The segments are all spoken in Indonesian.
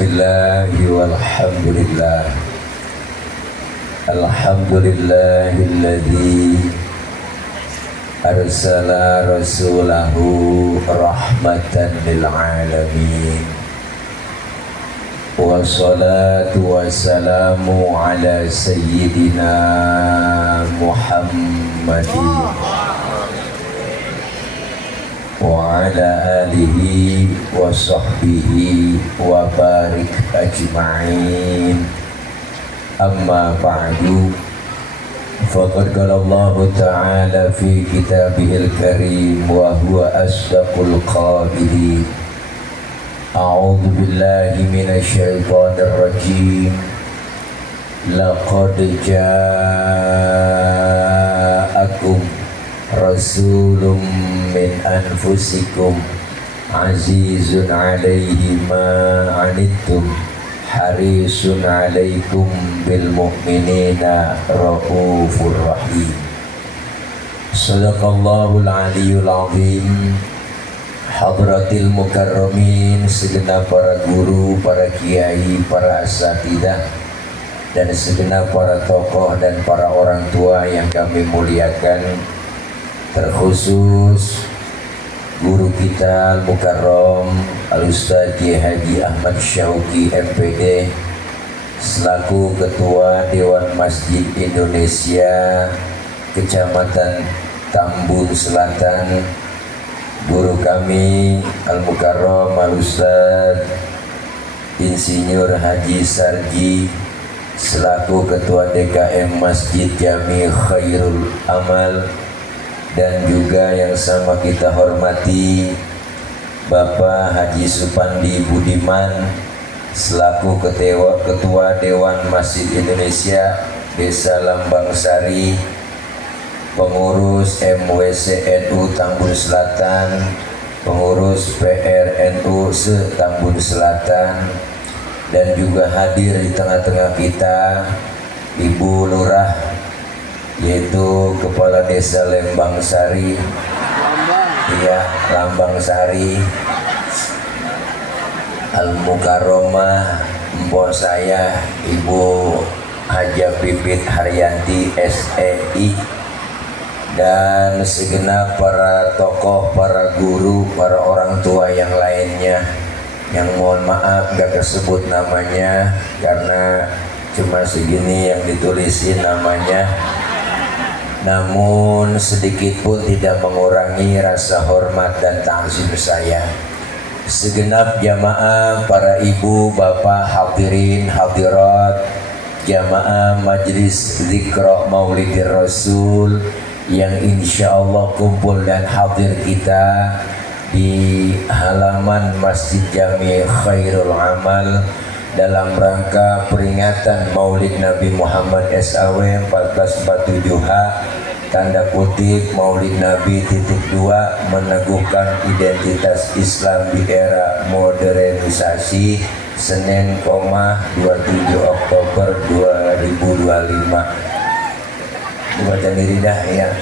Bismillah walhamdulillah. Alhamdulillahilladzi arsala rasulahu rahmatan lil alamin. Wassalatu wassalamu ala sayyidina Muhammadin wa ala alihi wa sahbihi wa barik ajma'in. Amma ba'du, faqad qala Allah ta'ala fi kitabihil karim wa huwa asdaqul qailin. A'udzu billahi minasy syaithanir rajim. Laqad ja'akum rasulun min anfusikum azizun 'alaihi ma 'anittum harisun 'alaikum bil mu'minina raufur rahim. Shadaqallahul aliyyul azim. Hadratil mukarramin, segenap para guru, para kiai, para asatidzah, dan segenap para tokoh dan para orang tua yang kami muliakan, terkhusus guru kita Al-Mukarram Al-Ustaz Kiai Haji Ahmad Syauqi MPD selaku Ketua Dewan Masjid Indonesia Kecamatan Tambun Selatan, guru kami Al-Mukarram Al-Ustaz Insinyur Haji Sarji selaku Ketua DKM Masjid Jami Khairul Amal, dan juga yang sama kita hormati Bapak Haji Supandi Budiman selaku Ketua Dewan Masjid Indonesia Desa Lambang Sari, pengurus MWCNU Tambun Selatan, pengurus PRNU se-Tambun Selatan, dan juga hadir di tengah-tengah kita Ibu Lurah, yaitu Kepala Desa Lembang Sari, Lambang Sari, Al-Mukarramah mbok saya Ibu Haja Pipit Haryanti SEI, dan segenap para tokoh, para guru, para orang tua yang lainnya yang mohon maaf gak tersebut namanya karena cuma segini yang ditulisin namanya, namun sedikit pun tidak mengurangi rasa hormat dan ta'zim saya. Segenap jamaah, para ibu, bapak, hadirin, hadirat, jamaah Majlis Zikra Maulidir Rasul yang insya Allah kumpul dan hadir kita di halaman Masjid Jami Khairul Amal dalam rangka peringatan Maulid Nabi Muhammad SAW 1447H, tanda kutip Maulid Nabi _2, meneguhkan identitas Islam di era modernisasi, Senin, 27 Oktober 2025. Baca diri dah ya.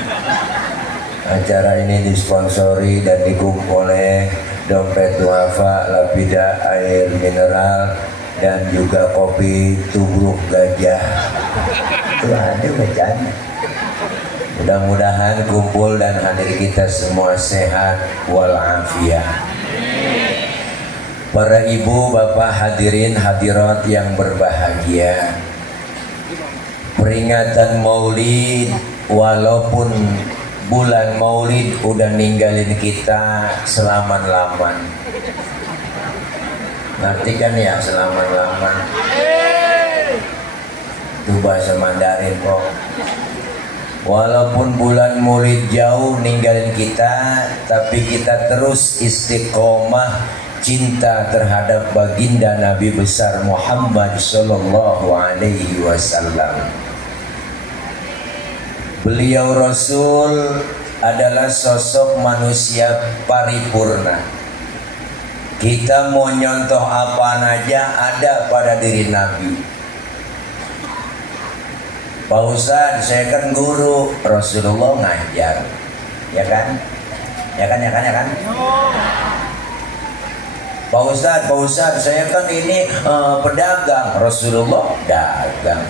Acara ini disponsori dan didukung oleh Dompet Duafa, Lapida Air Mineral, dan juga kopi Tubruk Gajah. Itu ada bacaan. Mudah-mudahan kumpul dan hadir kita semua sehat walafiat. Para ibu, bapak, hadirin, hadirat yang berbahagia, peringatan Maulid, walaupun bulan Maulid udah ninggalin kita selaman-laman. Ngerti kan ya selaman-laman? Itu bahasa Mandarin kok. Walaupun bulan Maulid jauh ninggalin kita, tapi kita terus istiqomah cinta terhadap baginda Nabi besar Muhammad sallallahu alaihi wasallam. Beliau Rasul adalah sosok manusia paripurna. Kita mau nyontoh apa aja ada pada diri Nabi. Pak Ustadz, saya kan guru, Rasulullah ngajar, ya kan? Pak Ustadz, saya kan ini pedagang. Rasulullah dagang.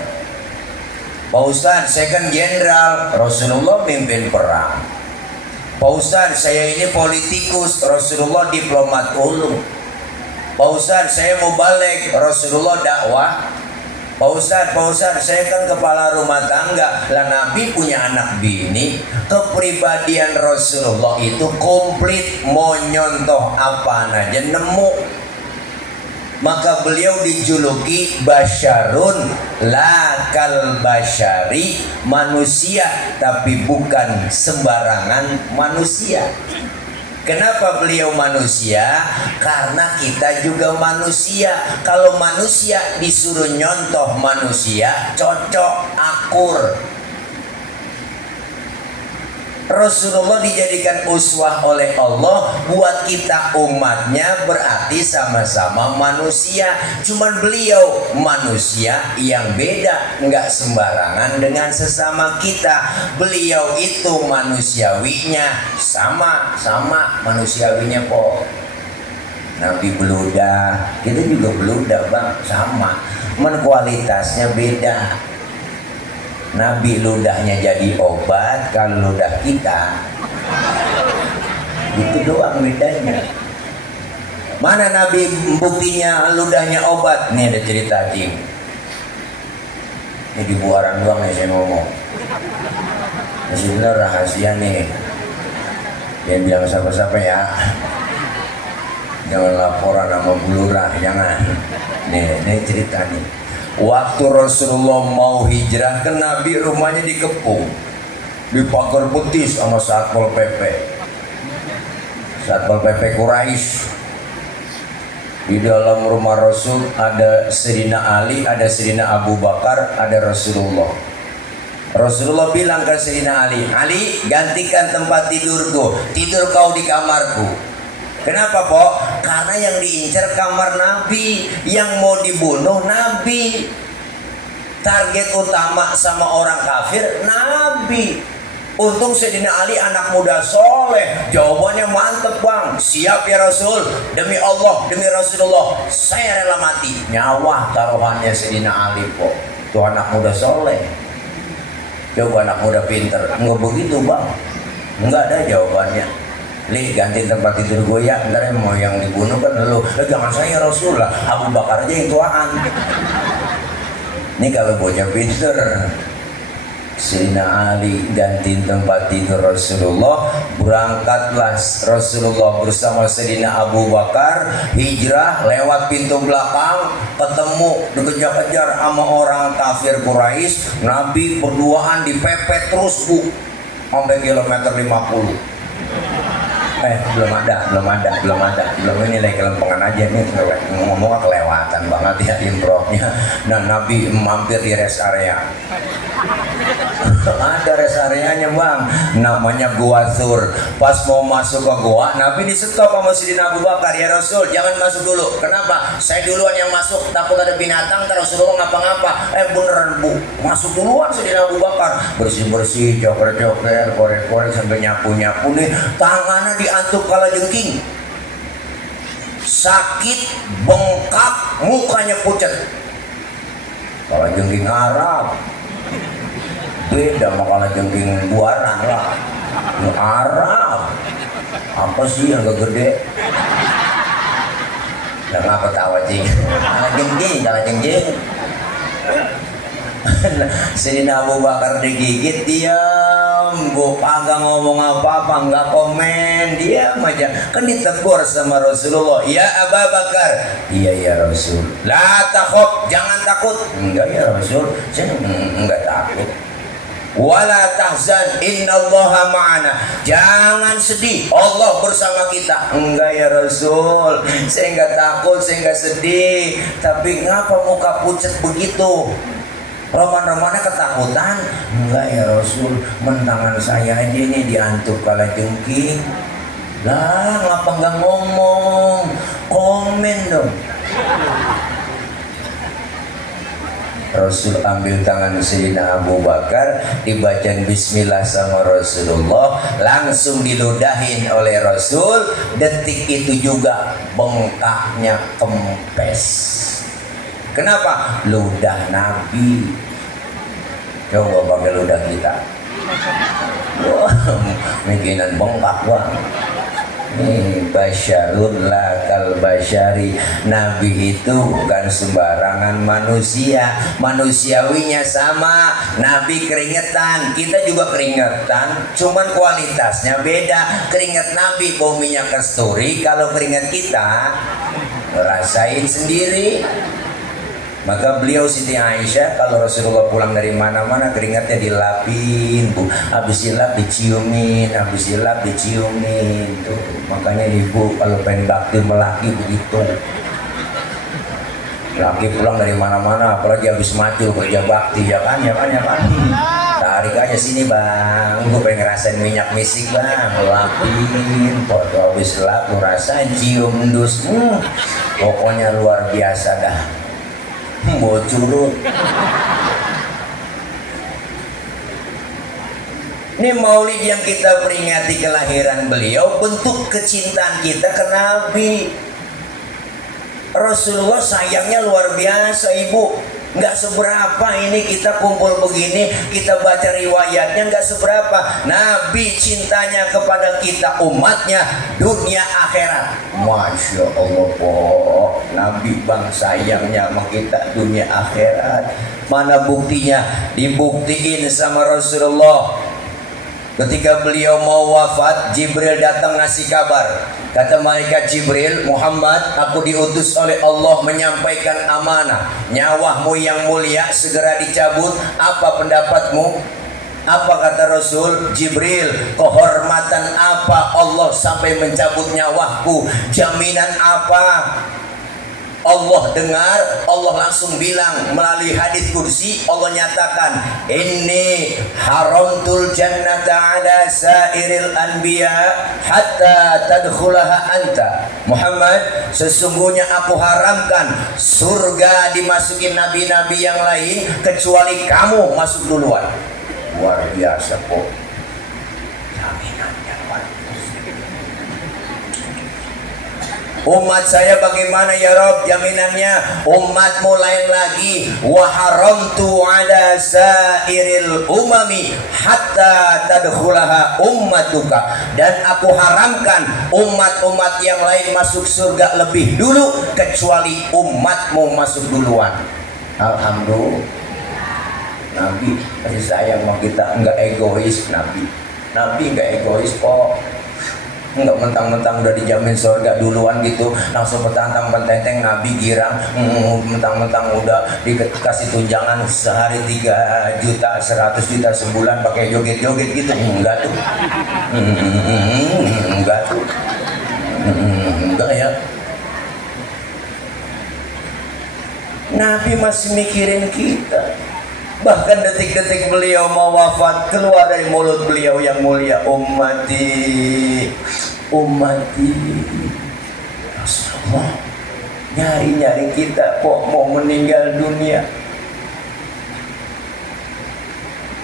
Pak Ustadz, saya kan jenderal. Rasulullah mimpin perang. Pak Ustadz, saya ini politikus. Rasulullah diplomat ulung. Pak Ustadz, saya mau balik. Rasulullah dakwah. Pak Ustadz, saya kan kepala rumah tangga. Lah Nabi punya anak bini. Kepribadian Rasulullah itu komplit. Mau nyontoh apa aja nemu. Maka beliau dijuluki basyarun lakal basyari, manusia tapi bukan sembarangan manusia. Kenapa beliau manusia? Karena kita juga manusia. Kalau manusia disuruh nyontoh manusia, cocok, akur. Rasulullah dijadikan uswah oleh Allah buat kita umatnya, berarti sama-sama manusia. Cuman beliau manusia yang beda, nggak sembarangan dengan sesama kita. Beliau itu manusiawinya sama manusiawinya kok. Nabi beludah, kita juga beludah bang, sama. Cuman kualitasnya beda. Nabi ludahnya jadi obat, kalau ludah kita itu doang bedanya. Mana Nabi buktinya ludahnya obat? Nih ada cerita Jim. Ini di buaran doang nih saya ngomong. Sebenarnya rahasia nih. Dia bilang siapa-siapa ya. Jangan laporan sama Bu Lurah, jangan. Nih cerita nih. Waktu Rasulullah mau hijrah ke Nabi, rumahnya dikepung, dipagar betis sama Satpol PP. Satpol PP Quraisy. Di dalam rumah Rasul ada Sayyidina Ali, ada Sayyidina Abu Bakar, ada Rasulullah. Rasulullah bilang ke Sayyidina Ali, Ali gantikan tempat tidurku, tidur kau di kamarku. Kenapa Pok? Karena yang diincar kamar Nabi, yang mau dibunuh Nabi. Target utama sama orang kafir Nabi. Untung Sayyidina Ali anak muda soleh. Jawabannya mantep bang. Siap ya Rasul. Demi Allah, demi Rasulullah, saya rela mati. Nyawa taruhannya Sayyidina Ali Pok. Itu anak muda soleh. Coba anak muda pinter. Enggak begitu bang. Enggak ada jawabannya. Li ganti tempat tidur gue ya, ntar mau yang dibunuh kan lu. Jangan saya Rasul lah, Abu Bakar aja yang tuaan. Ini kalau bocah pinter. Sayyidina Ali ganti tempat tidur Rasulullah. Berangkatlah Rasulullah bersama Sayyidina Abu Bakar hijrah lewat pintu belakang, ketemu dikejar-kejar sama orang kafir Quraisy. Nabi berduaan dipepet terus bu sampai kilometer 50. Belum ini lagi kelempengan aja nih, ngomong kelewatan banget ya improvnya. Nah Nabi mampir di rest area. Ada rest areanya bang, namanya Gua Thur. Pas mau masuk ke gua, Nabi di stop sama Sayyidina Abu Bakar. Ya Rasul, jangan masuk dulu. Kenapa? Saya duluan yang masuk, takut ada binatang, terus Rasulullah ngapa-ngapa. Beneran bu, masuk duluan Sayyidina Abu Bakar. Bersih-bersih, joker-joker, korek-korek sambil nyapu-nyapu nih. Tangannya diantuk kalajengking. Sakit, bengkak, mukanya pucat. Kalajengking Arab. Beda sama kalajengking buaran lah. Arab. Apa sih yang gak gede? Nah, ngapa tawa cing? Kalajengking. Sayyidina Abu Bakar digigit, diam. Bu, kagak ngomong apa-apa, nggak komen, diam aja. Kan ditegur sama Rasulullah. Ya Abu Bakar. Iya ya Rasul. La takhaf, jangan takut. Enggak ya Rasul, saya enggak takut. Wala tahzan, innallaha ma'ana. Jangan sedih, Allah bersama kita. Enggak ya Rasul, saya enggak takut, saya enggak sedih. Tapi ngapa muka pucat begitu? Roman-romannya ketakutan. Enggak ya Rasul, mentangan saya aja ini diantuk kalajengking. Lah ngapa enggak ngomong? Komen dong. Rasul ambil tangan Sayyidina Abu Bakar, dibaca bismillah sama Rasulullah, langsung diludahin oleh Rasul. Detik itu juga bengkaknya kempes. Kenapa? Ludah Nabi. Coba pakai ludah kita. Wah, mikinan bengkak bang. Basyarun lakal basyari. Nabi itu bukan sembarangan manusia. Manusiawinya sama. Nabi keringetan, kita juga keringetan, cuman kualitasnya beda. Keringet Nabi bau minyak kasturi, kalau keringet kita rasain sendiri. Maka beliau Siti Aisyah kalau Rasulullah pulang dari mana-mana keringatnya dilapin, Bu. Habis dilap diciumin, habis dilap diciumin tuh. Makanya ibu kalau pengen bakti melaki begitu. Laki pulang dari mana-mana apalagi habis macul kerja bakti, ya kan. Tarik aja sini bang, gue pengen ngerasain minyak misik bang, lapin, foto habis lap, lu rasain cium dus, pokoknya luar biasa dah. Bocurut. Ini maulid yang kita peringati kelahiran beliau, bentuk kecintaan kita ke Nabi. Rasulullah sayangnya luar biasa ibu. Nggak seberapa ini kita kumpul begini, kita baca riwayatnya nggak seberapa. Nabi cintanya kepada kita umatnya dunia akhirat. Masya Allah kok Nabi bang sayangnya sama kita dunia akhirat. Mana buktinya? Dibuktiin sama Rasulullah. Ketika beliau mau wafat, Jibril datang ngasih kabar. Kata malaikat Jibril, Muhammad, aku diutus oleh Allah menyampaikan amanah. Nyawamu yang mulia segera dicabut. Apa pendapatmu? Apa kata Rasul? Jibril, kehormatan apa Allah sampai mencabut nyawaku? Jaminan apa? Allah dengar, Allah langsung bilang melalui hadis kursi, Allah nyatakan, inni haramtul jannata ala sairil anbiya hatta tadkhulaha anta. Muhammad, sesungguhnya aku haramkan surga dimasukin nabi-nabi yang lain kecuali kamu masuk duluan. Luar biasa kok. Jaminannya luar biasa. Umat saya bagaimana ya Rob jaminannya? Umatmu lain lagi. Wa haramtu ala sairil umami hatta tadkhulaha ummatuka. Dan aku haramkan umat-umat yang lain masuk surga lebih dulu kecuali umatmu masuk duluan. Alhamdulillah. Nabi kasih sayang sama kita, enggak egois. Nabi enggak egois kok. Enggak mentang-mentang udah dijamin surga duluan gitu langsung petantang pententeng. Nabi girang mentang-mentang udah dikasih tunjangan sehari 3 juta 100 juta sebulan pakai joget-joget gitu. Enggak tuh. Enggak ya. Nabi masih mikirin kita. Bahkan detik-detik beliau mau wafat, keluar dari mulut beliau yang mulia, ummati Rasulullah nyari-nyari kita kok mau meninggal dunia.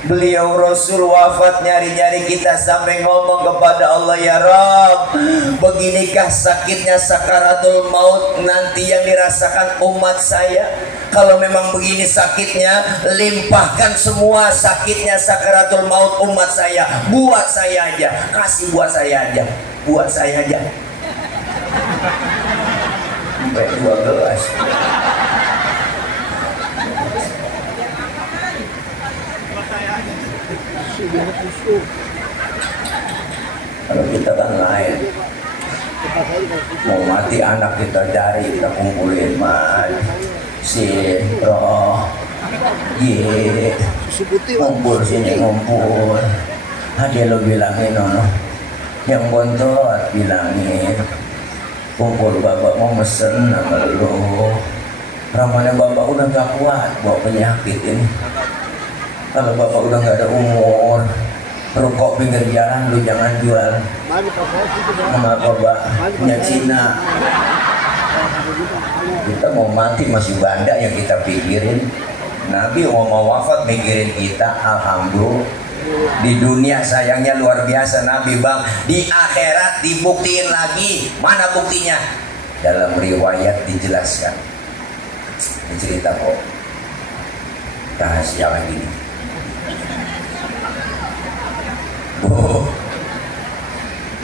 Beliau Rasul wafat nyari-nyari kita sampai ngomong kepada Allah, ya Rabb, beginikah sakitnya sakaratul maut nanti yang dirasakan umat saya? Kalau memang begini sakitnya, limpahkan semua sakitnya sakaratul maut umat saya. Buat saya aja, kasih buat saya aja. Buat saya aja. Sampai 12. Kalau kita kan lain, mau mati anak kita cari, kita kumpulin kumpul sini ngumpul. Dia lo bilangin yang bontot bilangin kumpul bapak mau mesen sama lo. Ramanya bapak udah gak kuat bawa penyakit ini. Kalau bapak udah nggak ada umur, rokok pinggir jalan lu jangan jual. Kenapa Pak? Punya Cina. Kita mau mati masih banyak yang kita pikirin. Nabi mau wafat mikirin kita, alhamdulillah. Di dunia sayangnya luar biasa Nabi bang, di akhirat dibuktiin lagi. Mana buktinya? Dalam riwayat dijelaskan. Ini cerita kok rahasia lagi nih.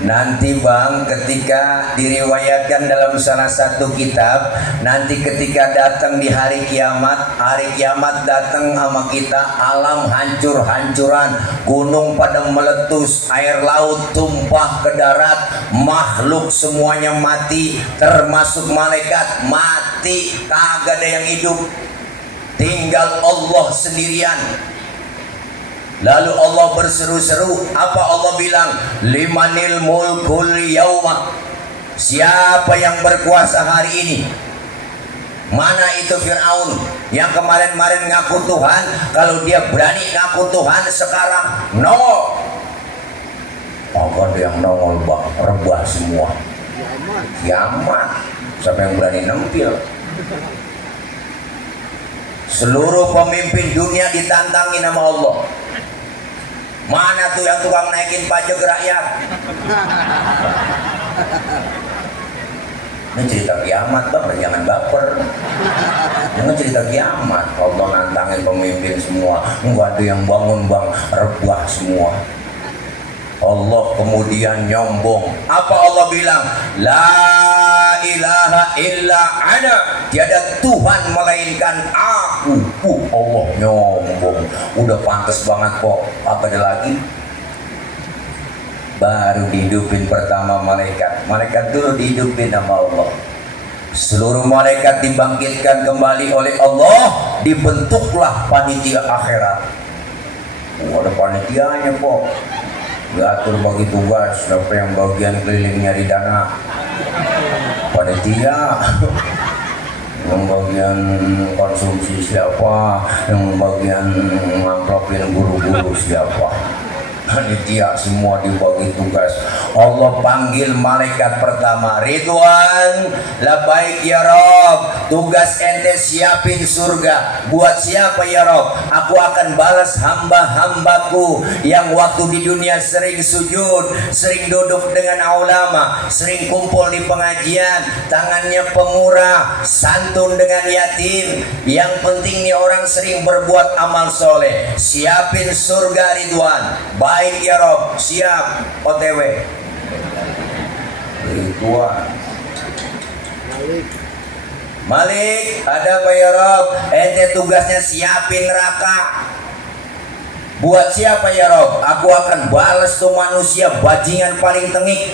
Nanti bang, ketika diriwayatkan dalam salah satu kitab, nanti ketika datang di hari kiamat datang sama kita, alam hancur-hancuran, gunung pada meletus, air laut tumpah ke darat, makhluk semuanya mati, termasuk malaikat mati, kagak ada yang hidup, tinggal Allah sendirian. Lalu Allah berseru-seru, apa Allah bilang? Limanil mulkul yauma. Siapa yang berkuasa hari ini? Mana itu Fir'aun yang kemarin-kemarin ngaku Tuhan? Kalau dia berani ngaku Tuhan sekarang nongol. Apa yang nongol bang? Rebah semua. Kiamat. Siapa yang berani nempil? Seluruh pemimpin dunia ditantangin sama Allah. Mana tuh yang tukang naikin pajak rakyat? Ini cerita kiamat bang, jangan baper. Ini cerita kiamat. Allah nantangin pemimpin semua, nggak ada yang bangun bang, rebah semua. Allah kemudian nyombong. Apa Allah bilang? La ilaha illa ana. Tiada Tuhan melainkan aku. Allah nyombong. Udah pantas banget kok. Apa ada lagi? Baru dihidupin pertama malaikat. Malaikat dulu dihidupin sama Allah. Seluruh malaikat dibangkitkan kembali oleh Allah. Dibentuklah panitia akhirat. Ada panitianya kok. Diatur bagi tugas, siapa yang bagian keliling nyari dana, panitia. Yang bagian konsumsi siapa, yang bagian ngamplopin guru-guru siapa. Panitia semua dibagi tugas. Allah panggil malaikat pertama, Ridwan, labaik ya Rob, tugas ente siapin surga. Buat siapa ya Rob? Aku akan balas hamba-hambaku yang waktu di dunia sering sujud, sering duduk dengan ulama, sering kumpul di pengajian, tangannya pemurah, santun dengan yatim. Yang penting nih orang sering berbuat amal soleh. Siapin surga Ridwan. Baik ya Rob, siap. OTW Ridwan. Malik, ada apa ya Rob? Ente tugasnya siapin neraka. Buat siapa ya Rob? Aku akan balas tuh manusia bajingan paling tengik,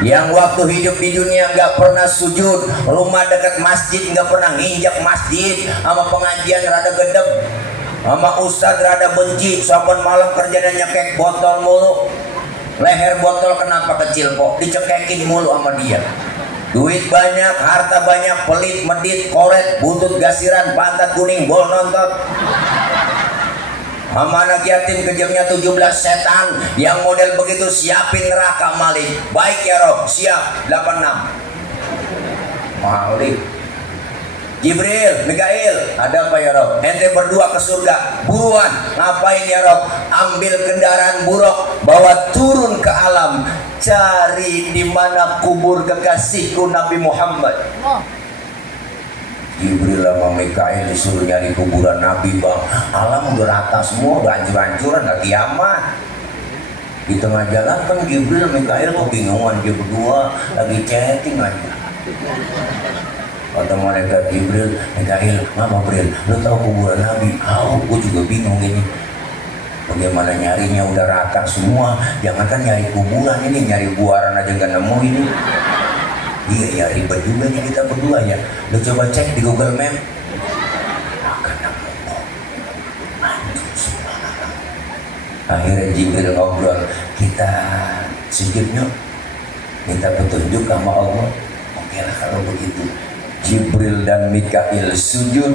yang waktu hidup di dunia nggak pernah sujud, rumah dekat masjid nggak pernah nginjak masjid, sama pengajian rada gedeg, sama ustadz rada benci, saban malam kerjanya nyekek botol mulu. Leher botol kenapa kecil kok? Dicekekin mulu sama dia. Duit banyak, harta banyak, pelit, medit, koret, butut gasiran, pantat kuning, bol nontot. Sama anak yatim kejamnya 17 setan. Yang model begitu siapin neraka Malik. Baik ya Rob, siap. 86 Malik. Jibril, Mikail, ada apa ya Rob? Ente berdua ke surga, buruan. Ngapain ya Rob? Ambil kendaraan buruk, bawa turun ke alam, cari di mana kubur kekasihku Nabi Muhammad. Jibril sama Mikail disuruh nyari kuburan Nabi bang. Alam udah rata semua, udah hancur-hancuran, udah kiamat. Di tengah jalan kan Jibril, Mikail kebingungan, dia berdua lagi chatting aja. Kata malaikat Jibril, Mikail, apa Bril? Lu tahu kuburan Nabi? Gue juga bingung ini. Bagaimana nyarinya, udah rata semua. Jangankan nyari kuburan ini, nyari buaran aja nggak nemu ini. Iya ya, ribet juga nih kita berdua ya. Lu coba cek di Google Map. Akan nemu. Akhirnya Jibril ngobrol, kita sujud yuk, minta petunjuk sama Allah. Oke lah kalau begitu. Jibril dan Mikail sujud.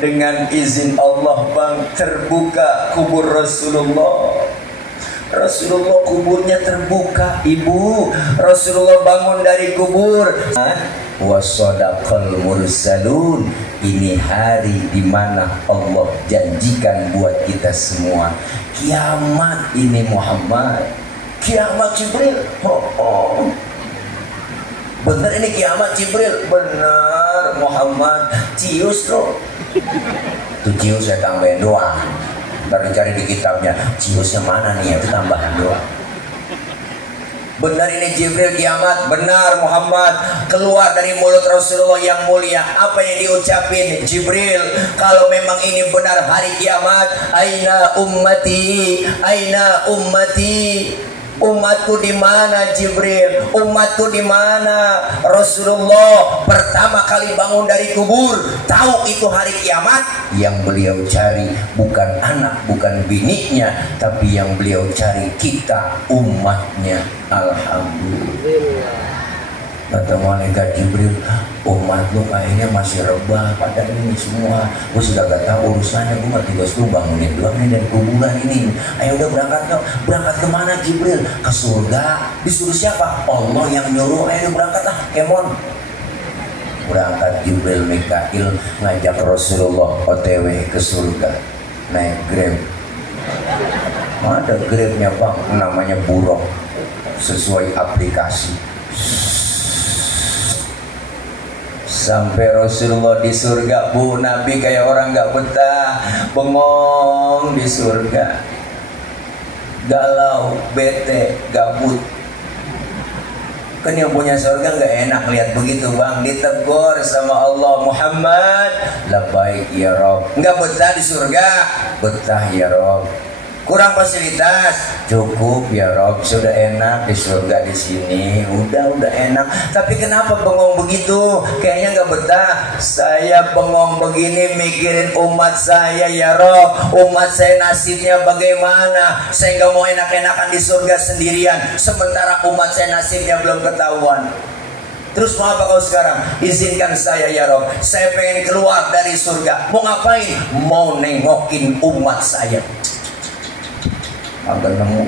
Dengan izin Allah bang, terbuka kubur Rasulullah. Rasulullah kuburnya terbuka. Ibu, Rasulullah bangun dari kubur. Wasadaqal mursalun. Ini hari di mana Allah janjikan buat kita semua. Kiamat ini Muhammad. Kiamat Jibril. Bener ini kiamat Jibril. Bener Muhammad. Cius loh. Tuh cius saya tambahin doang. Baru cari di kitabnya. Ciusnya mana nih? Itu tambahan doang. Benar ini Jibril kiamat. Benar Muhammad. Keluar dari mulut Rasulullah yang mulia. Apa yang diucapin Jibril? Kalau memang ini benar hari kiamat, aina ummati, aina ummati. Umatku di mana Jibril? Umatku di mana? Rasulullah pertama kali bangun dari kubur, tahu itu hari kiamat. Yang beliau cari bukan anak, bukan bininya, tapi yang beliau cari kita, umatnya. Alhamdulillah. Kata malaikat Jibril, umat lu kayaknya masih rebah pada ini semua. Gue sudah gak tahu urusannya, gue mah tugas lu bangunin doang nih dari kuburan ini. Ayo udah berangkat yuk. Berangkat kemana Jibril? Ke surga. Disuruh siapa? Allah yang nyuruh. Ayo berangkat lah, kemon. Berangkat Jibril Mikail ngajak Rasulullah OTW ke surga. Naik Grab. Ada Grabnya bang, namanya Buruk. Sesuai aplikasi. Sampai Rasulullah di surga, Bu, Nabi kayak orang gak betah, bengong di surga, galau, bete, gabut. Kan yang punya surga gak enak lihat begitu bang. Ditegur sama Allah, Muhammad, labbaik ya Rob. Gak betah di surga? Betah ya Rob. Kurang fasilitas? Cukup ya Rob, sudah enak di surga di sini. Udah enak. Tapi kenapa bengong begitu? Kayaknya nggak betah. Saya bengong begini mikirin umat saya ya Rob. Umat saya nasibnya bagaimana? Saya nggak mau enak-enakan di surga sendirian, sementara umat saya nasibnya belum ketahuan. Terus mau apa kau sekarang? Izinkan saya ya Rob. Saya pengen keluar dari surga. Mau ngapain? Mau nengokin umat saya. Agak nemu